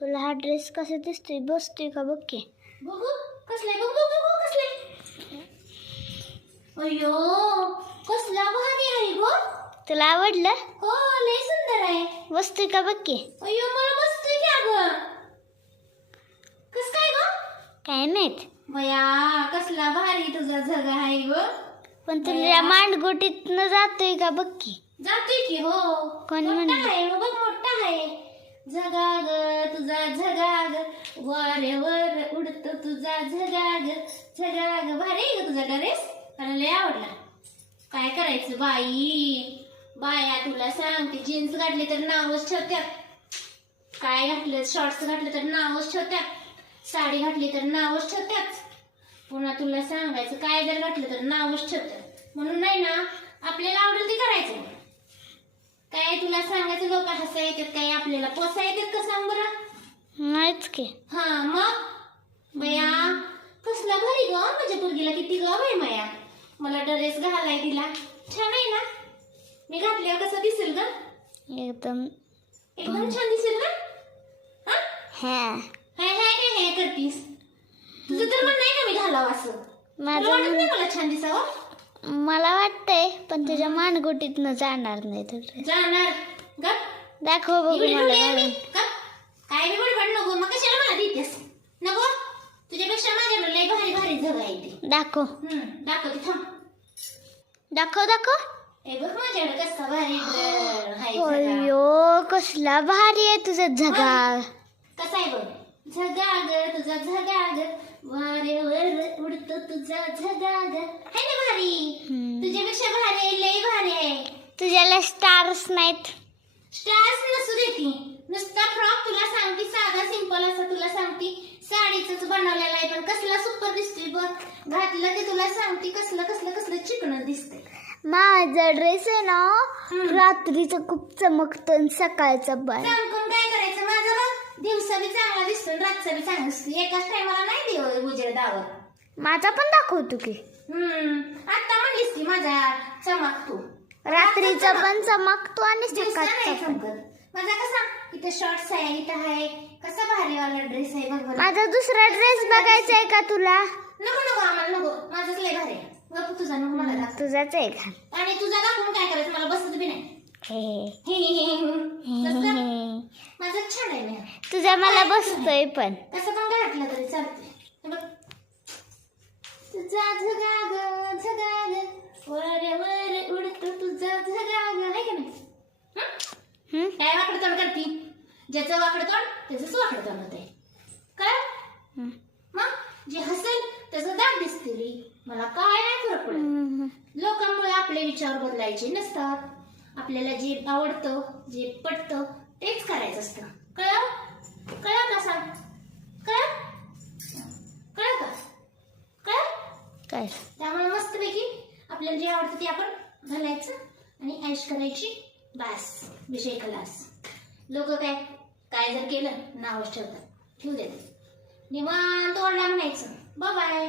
तुला हा ड्रेस कसा दिसतोय? बसतोय का? बघ की. बघू. कसलाय? बघ बघ बघ कसलाय? अयो कसला भारी आहे गो. तुला आवडलं? हो लय सुंदर आहे. बसतोय का? बघ की. अयो मला बसतोय की अगं. कस काय ग? काय माहीत? बया कसला भारी तुझा झगा आहे ग. पण तुला मांडगोटीतनं जातोय का? बघ की. जातोय की हो. कोण मोठा म्हणलं? आहे बघ मोठा आहे. झगा ग तुझा झगा ग वर उडतो तुझा झगा ग झगा ग भारी ग तुझा ड्रेस. मला लय आवडला. काय करायचं बाई? बाया तुला सांगते जीन्स घातली तर नावच ठेवत्यात. काय घातलं? शॉर्ट्स घातलं तर नावच ठेवत्यात. साडी घातली तर नावच ठेवत्यात. पुन्हा तुला सांगायचं काय जर घातलं तर नावच ठेवतात म्हणून नाही ना आपल्याला आवडेल ते करायचं. काय तुला सांगायचं? लोक हसा येतात काय आपल्याला पोसा येतात का सांग बरं? नाहीच की. हा मग? बया कसला भारी ग माझ्या मुलगीला किती ग बाई माया. मला ड्रेस घालाय दिला. छान आहे ना? मी घातल्यावर कसं दिसेल ग? एकदम एकदम छान दिसेल ना? हा? हा. हाय हाय काय हाय करतीस. तुझं तर म्हणणं आहे का मी घालावं असं? तुला वाटत माझं नाही मला छान दिसावं? मला वाटतंय पण तुझ्या मानगोटीतनं जाणार नाही तो ड्रेस जाणार. दाखव बघू एवढी मला थोडी आहे मी. घालून. गप. काय बडबड नको. मग कशाला मला देतेस? नको. तुझ्यापेक्षा माझ्याकडे लय भारी भारी जग आहे ते. दाखव. हम्म, दाखवते थांब. दाखव दाखव. हे बघ माझ्याकडे कसा भारी. अयो कसला भारी आहे तुझा झगा कसा आहे बघ. झगा ग तुझा उडतो तुझा झगा ग है ना भारी. तुझ्यापेक्षा भारी आहे लय भारी आहे. तुझ्याला स्टार्स नाहीत. स्टार्स नसू देती नुसता फ्रॉक तुला सांगते साधा सिंपल असं तुला सांगते साडीच बनवलेला आहे पण कसला सुपर दिसतोय बघ. घातलं ते तुला सांगते कसलं कसलं कसलं चिकन दिसतंय. माझा ड्रेस आहे ना. रात्रीचं खूप चमकतो आणि सकाळचं पण सांगून काय करायचं? माझा बघ दिवसा बी चांगला दिसतो आणि रातचा बी चांगला दिसतो. एकाच टायमाला नाही देव उजेड दावत. माझा पण दाखवतो की. हम्म. आता म्हणलीस की माझा चमक तू रात्रीचं पण चमकतो आणि दिवसा नाही सकाळचं पण. चमकत. माझा कसा इथं शॉर्ट्स आहे इथं आहे. कसा भारी वाला ड्रेस आहे बघ बरं. माझा दुसरा ड्रेस बघायचा आहे का तुला? नको नको आम्हाला नको. माझंच लय भारी आहे. गप्प तुझा नको मला दाखव. तुझाच आहे का? आणि तुझा दाखवून काय करायचं? मला बसत बी नाही. कसं? हे. माझं छान आहे मी. तुझा मला बसतोय पण. कसं पण घातलं तरी चालते काय वाकडं तोंड करती? ज्याचं वाकडं तोंड त्याचंच वाकडं तोंड होतंय. काय. मग जे हसेल त्याचं दाग दिसतील. मला काय नाही फरक पडत. लोकांमुळे आपले विचार बदलायचे नसतात. आपल्याला जे आवडतं जे पटतं तेच करायचं असतं. कळलं? कळलं का सांग कळलं? कळलं का? कळलं? काय? त्यामुळे मस्तपैकी आपल्याला जे आवडतं ते आपण घालायचं आणि ऐश करायची. बस विषय खलास लोक काय काय जर केलं नावच ठेवतात. ठेवू देत निवांत ओरडा म्हणायचं. बाय